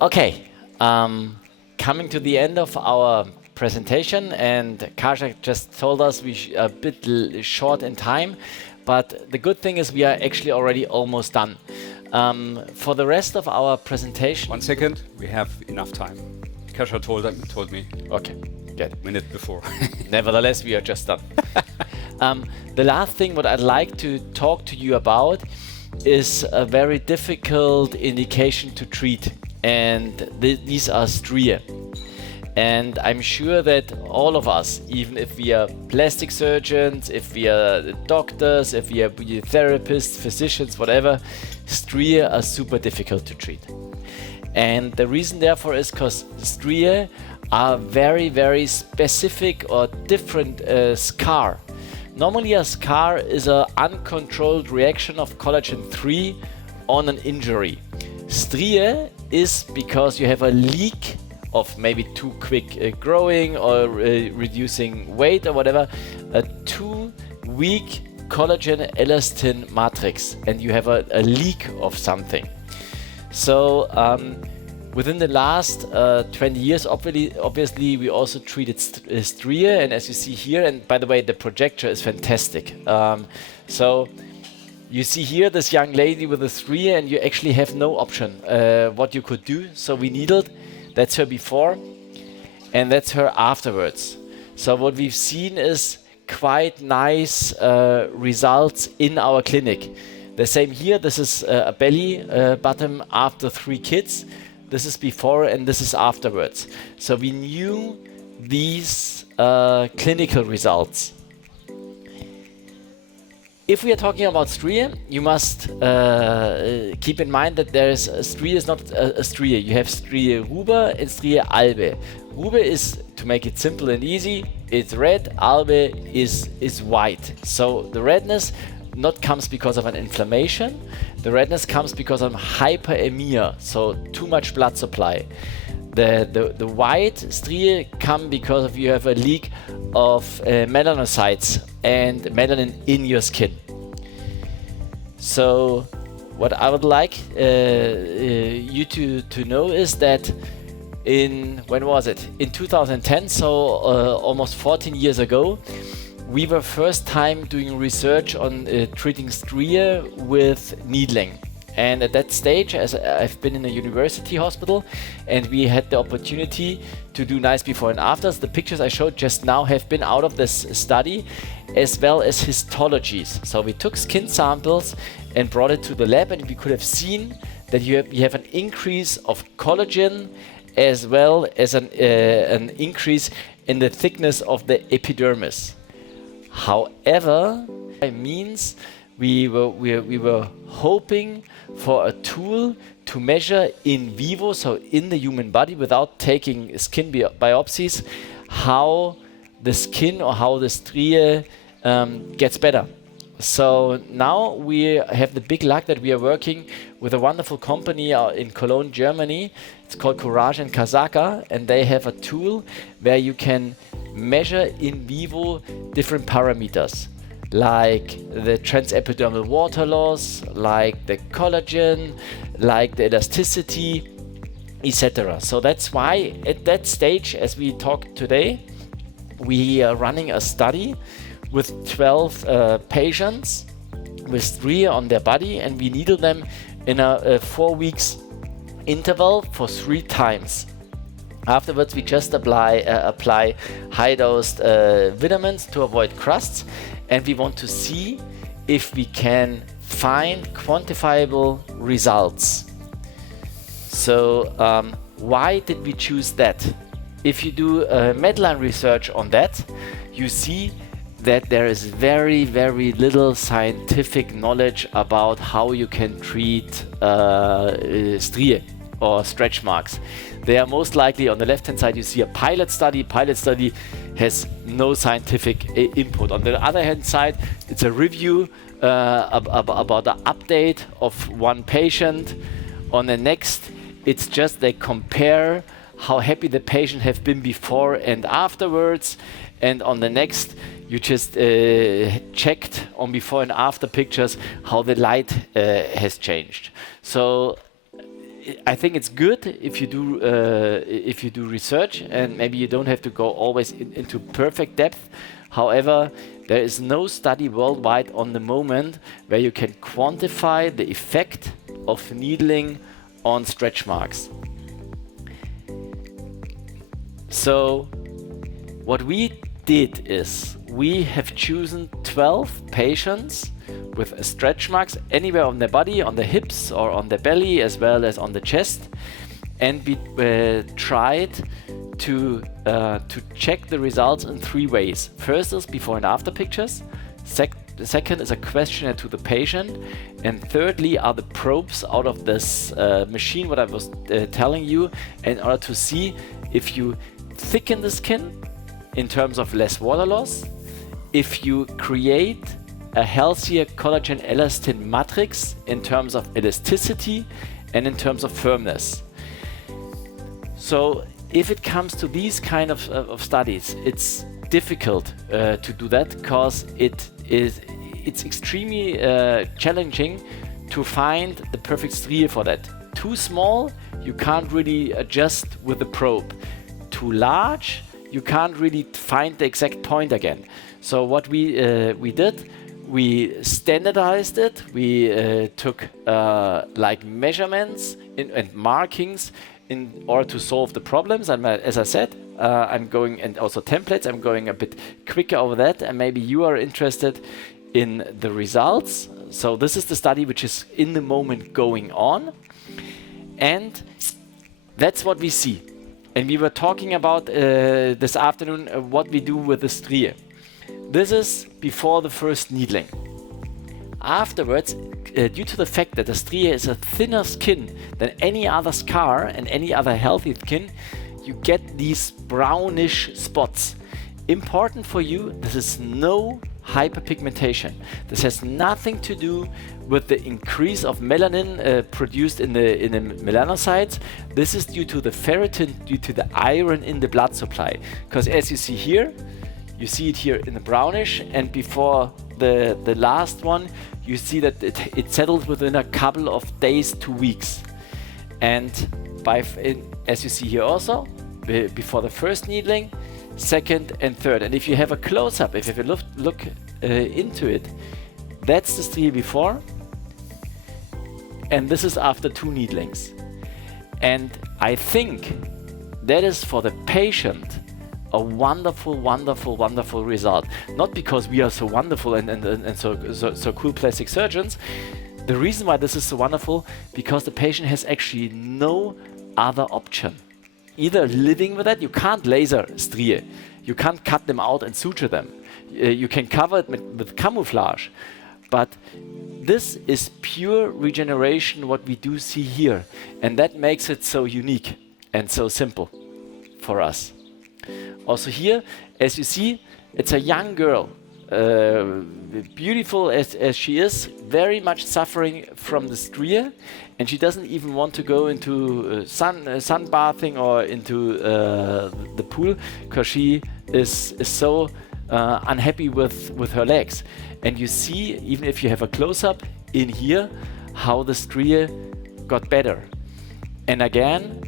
Okay, coming to the end of our presentation, and Kasia just told us we a bit short in time, but the good thing is we are actually already almost done. For the rest of our presentation... 1 second, we have enough time. Kasia told me. Okay, good. A minute before. Nevertheless, we are just done. The last thing what I'd like to talk to you about is a very difficult indication to treat, and these are striae. And I'm sure that all of us, even if we are plastic surgeons, if we are doctors, if we are therapists, physicians, whatever, striae are super difficult to treat. And the reason therefore is because striae are very, very specific or different scar. Normally a scar is an uncontrolled reaction of collagen 3 on an injury. Striae is because you have a leak of maybe too quick growing or reducing weight or whatever, a too weak collagen elastin matrix, and you have a leak of something. So within the last 20 years, obviously we also treated striae, and as you see here, and by the way, the projector is fantastic. So you see here this young lady with a striae, and you actually have no option what you could do. So we needled. That's her before, and that's her afterwards. So what we've seen is quite nice results in our clinic. The same here, this is a belly button after 3 kids. This is before and this is afterwards. So we knew these clinical results. If we are talking about striae, you must keep in mind that there is striae is not a striae. You have striae ruber and striae albe. Ruber is, to make it simple and easy, it's red. Albe is white. So the redness not comes because of an inflammation. The redness comes because of hyperemia, so too much blood supply. The white striae come because of you have a leak of melanocytes and melanin in your skin. So what I would like you to know is that when was it? In 2010, so almost 14 years ago, we were first time doing research on treating striae with needling. And at that stage, as I've been in a university hospital, and we had the opportunity to do nice before and afters. The pictures I showed just now have been out of this study, as well as histologies. So we took skin samples and brought it to the lab, and we could have seen that you have an increase of collagen, as well as an increase in the thickness of the epidermis. However, it means we were hoping for a tool to measure in vivo, so in the human body, without taking skin biopsies, how the skin or how the striae gets better. So now we have the big luck that we are working with a wonderful company in Cologne, Germany. It's called Courage and Kasaka, and they have a tool where you can measure in vivo different parameters, like the transepidermal water loss, like the collagen, like the elasticity, etc. So that's why at that stage, as we talk today, we are running a study with 12 patients with striae on their body, and we needle them in a 4 weeks interval for 3 times. Afterwards, we just apply high-dosed vitamins to avoid crusts, and we want to see if we can find quantifiable results. So why did we choose that? If you do medline research on that, you see that there is very, very little scientific knowledge about how you can treat striae or stretch marks. They are most likely, on the left-hand side, you see a pilot study. Pilot study has no scientific input. On the other hand side, it's a review about the update of one patient. On the next, it's just they compare how happy the patient have been before and afterwards. And on the next, you just checked on before and after pictures how the light has changed. So I think it's good if you do research, and maybe you don't have to go always into perfect depth. However, there is no study worldwide on the moment where you can quantify the effect of needling on stretch marks. So what we did is we have chosen 12 patients with stretch marks anywhere on their body, on the hips or on the belly, as well as on the chest, and we tried to check the results in 3 ways. First is before and after pictures. The second is a questionnaire to the patient, and thirdly are the probes out of this machine what I was telling you, in order to see if you thicken the skin in terms of less water loss, if you create a healthier collagen elastin matrix in terms of elasticity and in terms of firmness. So if it comes to these kind of studies, it's difficult to do that because it's extremely challenging to find the perfect strie for that. Too small, you can't really adjust with the probe. Too large, you can't really find the exact point again. So what we did, we standardized it. We took like measurements and markings in order to solve the problems. And as I said, I'm going, and also templates, I'm going a bit quicker over that, and maybe you are interested in the results. So this is the study which is in the moment going on, and that's what we see. And we were talking about this afternoon what we do with the strie. This is before the first needling. Afterwards, due to the fact that the strie is a thinner skin than any other scar and any other healthy skin, you get these brownish spots. Important for you, this is no hyperpigmentation. This has nothing to do with the increase of melanin produced in the melanocytes. This is due to the ferritin, due to the iron in the blood supply. Because as you see here, you see it here in the brownish, and before the last one, you see that it settles within a couple of days to weeks. And as you see here also, before the first needling, second and third. And if you have a close-up, if you look into it, that's the strie before, and this is after 2 needlings. And I think that is for the patient a wonderful, wonderful, wonderful result. Not because we are so wonderful and so cool plastic surgeons. The reason why this is so wonderful, because the patient has actually no other option. Either living with that, you can't laser strie, you can't cut them out and suture them. You can cover it with camouflage, but this is pure regeneration what we do see here, and that makes it so unique and so simple for us. Also here, as you see, it's a young girl, beautiful as she is, very much suffering from the strie, and she doesn't even want to go into sunbathing or into the pool because she is so unhappy with her legs. And you see, even if you have a close-up in here, how the strie got better. And again,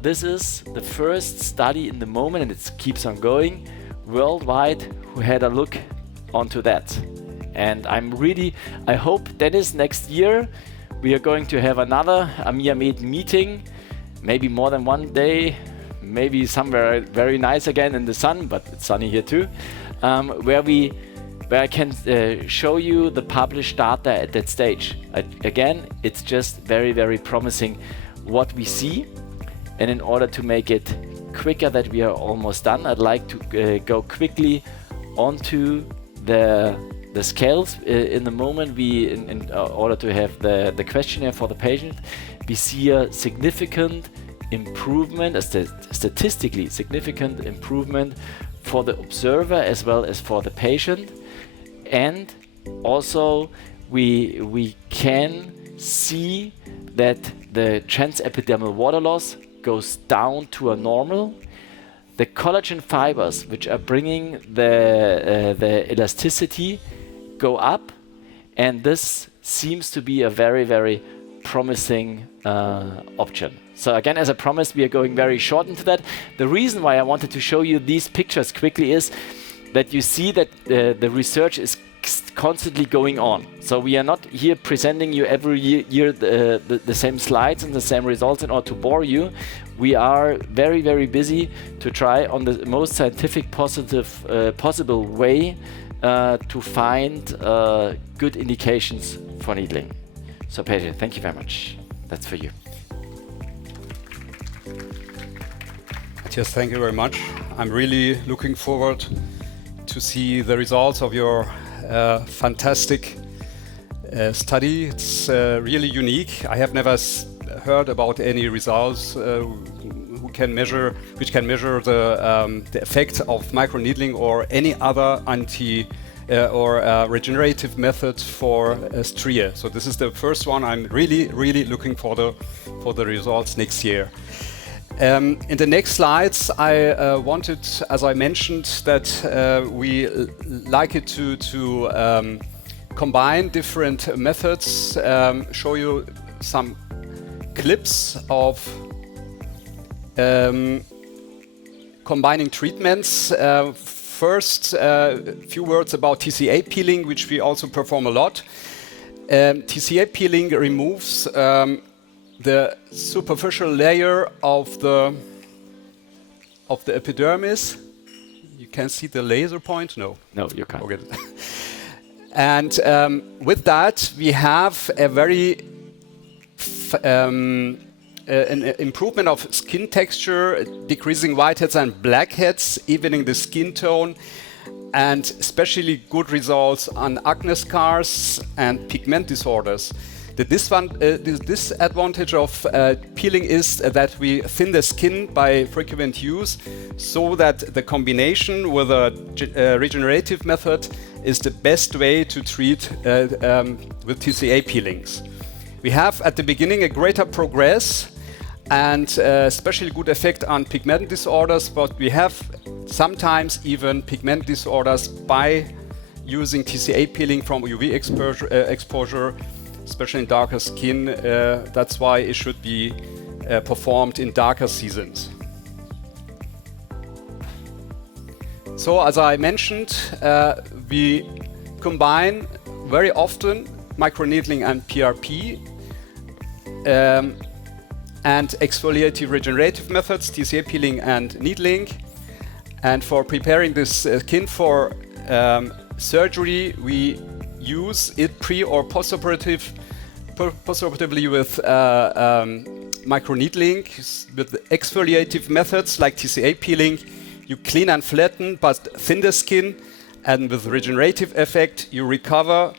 this is the first study in the moment, and it keeps on going worldwide, who had a look onto that. And I hope that is next year we are going to have another AMIAMED meeting, maybe more than one day, maybe somewhere very nice again in the sun, but it's sunny here too, where I can show you the published data at that stage. Again, it's just very, very promising what we see, and in order to make it quicker that we are almost done, I'd like to go quickly onto the scales. In the moment, in order to have the questionnaire for the patient, we see a significant improvement, a statistically significant improvement for the observer as well as for the patient. And also we can see that the transepidermal water loss goes down to a normal. The collagen fibers, which are bringing the elasticity, go up, and this seems to be a very, very promising option. So again, as I promised, we are going very short into that. The reason why I wanted to show you these pictures quickly is that you see that the research is constantly going on. So we are not here presenting you every year the same slides and the same results in order to bore you. We are very, very busy to try on the most scientific possible way to find good indications for needling. So Pejman, thank you very much. That's for you. Matthias, thank you very much. I'm really looking forward to see the results of your fantastic study. It's really unique. I have never heard about any results which can measure the effect of microneedling or any other regenerative method for stria. So this is the first one. I'm really looking for the results next year. In the next slides, I wanted, as I mentioned, that we like it to combine different methods, show you some clips of combining treatments. First, a few words about TCA peeling, which we also perform a lot. TCA peeling removes the superficial layer of the epidermis. You can see the laser point? No, you can't. Okay. And with that, we have a very an improvement of skin texture, decreasing whiteheads and blackheads, evening the skin tone, and especially good results on acne scars and pigment disorders. The disadvantage of peeling is that we thin the skin by frequent use, so that the combination with a regenerative method is the best way to treat with TCA peelings. We have at the beginning a greater progress and especially good effect on pigment disorders, but we have sometimes even pigment disorders by using TCA peeling from UV exposure, especially in darker skin. That's why it should be performed in darker seasons. So as I mentioned, we combine very often microneedling and PRP and exfoliative regenerative methods, TCA peeling and needling. And for preparing this skin for surgery, we use it pre or postoperatively with microneedling. With exfoliative methods like TCA peeling, you clean and flatten but thin the skin, and with regenerative effect you recover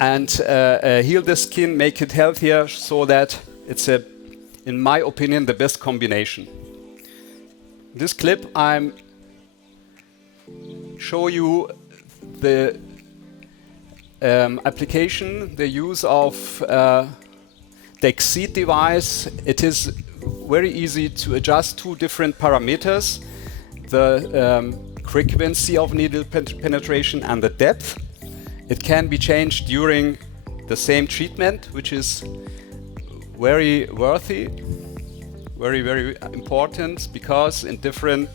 and heal the skin, make it healthier, so that it's in my opinion, the best combination. This clip I'm show you the application, the use of the Exceed device. It is very easy to adjust two different parameters, the frequency of needle penetration and the depth. It can be changed during the same treatment, which is very worthy, very important, because in different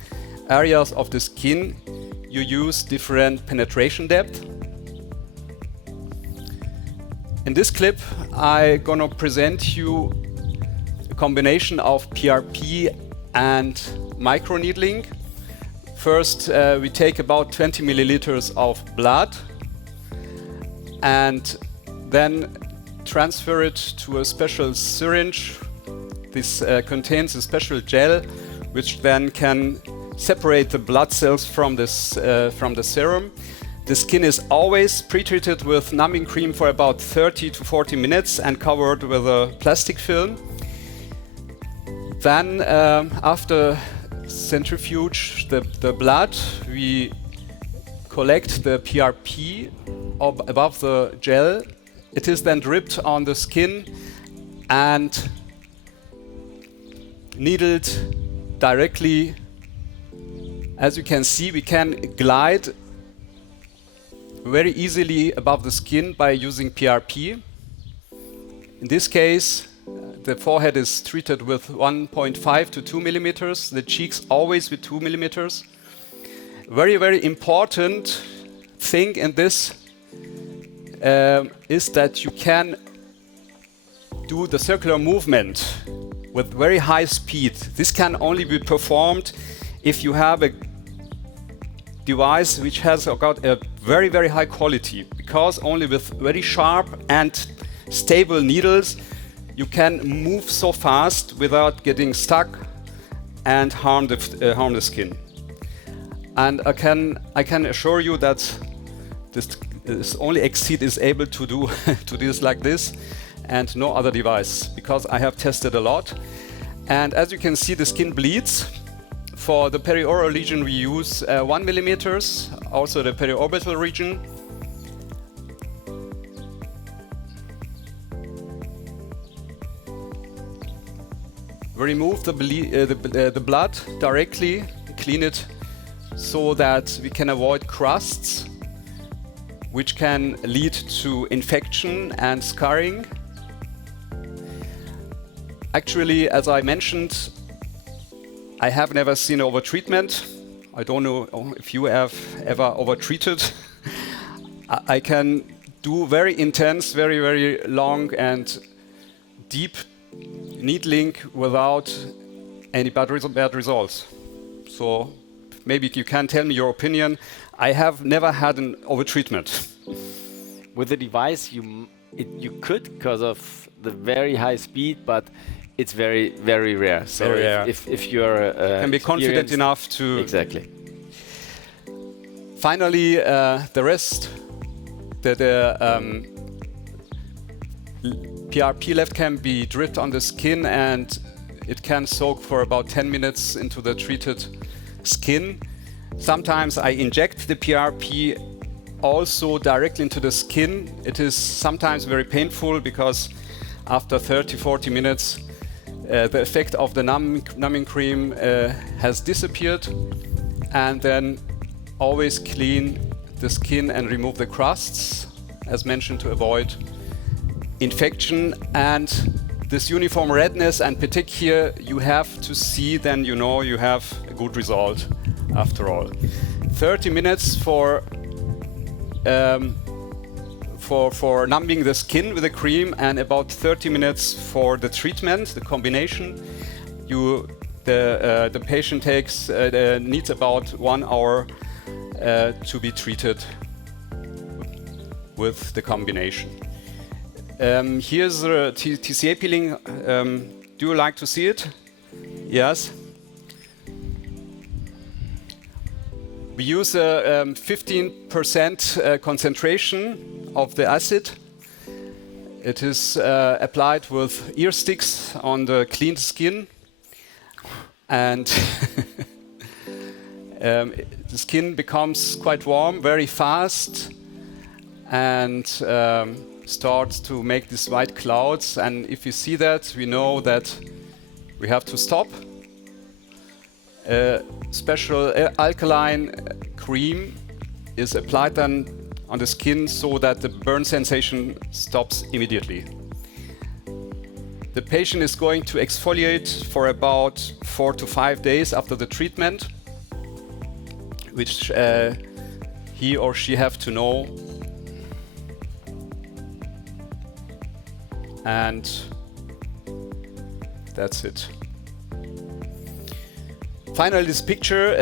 areas of the skin you use different penetration depth. In this clip, I'm gonna present you a combination of PRP and microneedling. First, we take about 20 milliliters of blood and then transfer it to a special syringe. This contains a special gel, which then can separate the blood cells from the serum. The skin is always pre-treated with numbing cream for about 30 to 40 minutes and covered with a plastic film. Then, after centrifuge the blood, we collect the PRP above the gel. It is then dripped on the skin and needled directly. As you can see, we can glide very easily above the skin by using PRP. In this case, the forehead is treated with 1.5 to 2 millimeters, the cheeks always with 2 millimeters. Very, very important thing in this is that you can do the circular movement with very high speed. This can only be performed if you have a device which has got a very, very high quality, because only with very sharp and stable needles you can move so fast without getting stuck and harm the skin. And I can assure you that this only Exceed is able to do to this like this, and no other device, because I have tested a lot. And as you can see, the skin bleeds. For the perioral region we use 1 millimeters, also the periorbital region. We remove the blood directly, clean it so that we can avoid crusts, which can lead to infection and scarring. Actually, as I mentioned, I have never seen overtreatment. I don't know if you have ever overtreated. I can do very intense, very, very long and deep needling without any bad results. So maybe you can tell me your opinion. I have never had an overtreatment. With the device, you could, because of the very high speed, but it's very, very rare. So very rare. If you're can be confident enough to exactly. Finally, the rest, the PRP left can be dripped on the skin, and it can soak for about 10 minutes into the treated skin. Sometimes I inject the PRP also directly into the skin. It is sometimes very painful because after 30-40 minutes the effect of the numbing cream has disappeared. And then always clean the skin and remove the crusts, as mentioned, to avoid infection. And this uniform redness and petechiae here, you have to see, then you know you have a good result after all. 30 minutes for numbing the skin with the cream, and about 30 minutes for the treatment, the combination. The patient needs about 1 hour to be treated with the combination. Here's the TCA peeling. Do you like to see it? Yes. We use a 15% concentration of the acid. It is applied with ear sticks on the cleaned skin, and the skin becomes quite warm very fast and starts to make these white clouds. And if you see that, we know that we have to stop. Special alkaline cream is applied then on the skin so that the burn sensation stops immediately. The patient is going to exfoliate for about 4 to 5 days after the treatment, which he or she have to know. And that's it. Finally, this picture.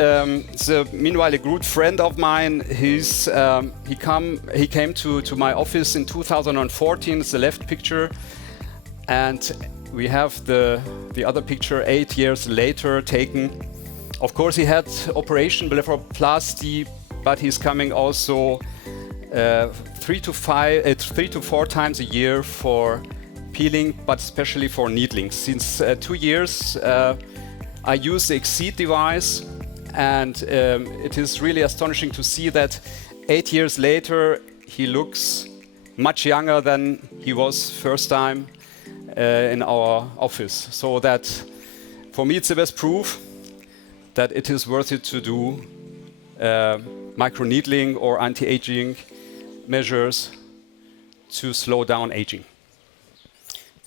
Meanwhile, a good friend of mine. He came to my office in 2014. It's the left picture, and we have the other picture 8 years later taken. Of course, he had operation blepharoplasty, but he's coming also 3 to 4 times a year for peeling, but especially for needling. Since 2 years. I use the Exceed device, and it is really astonishing to see that 8 years later he looks much younger than he was first time in our office. So that for me it's the best proof that it is worth it to do microneedling or anti-aging measures to slow down aging.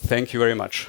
Thank you very much.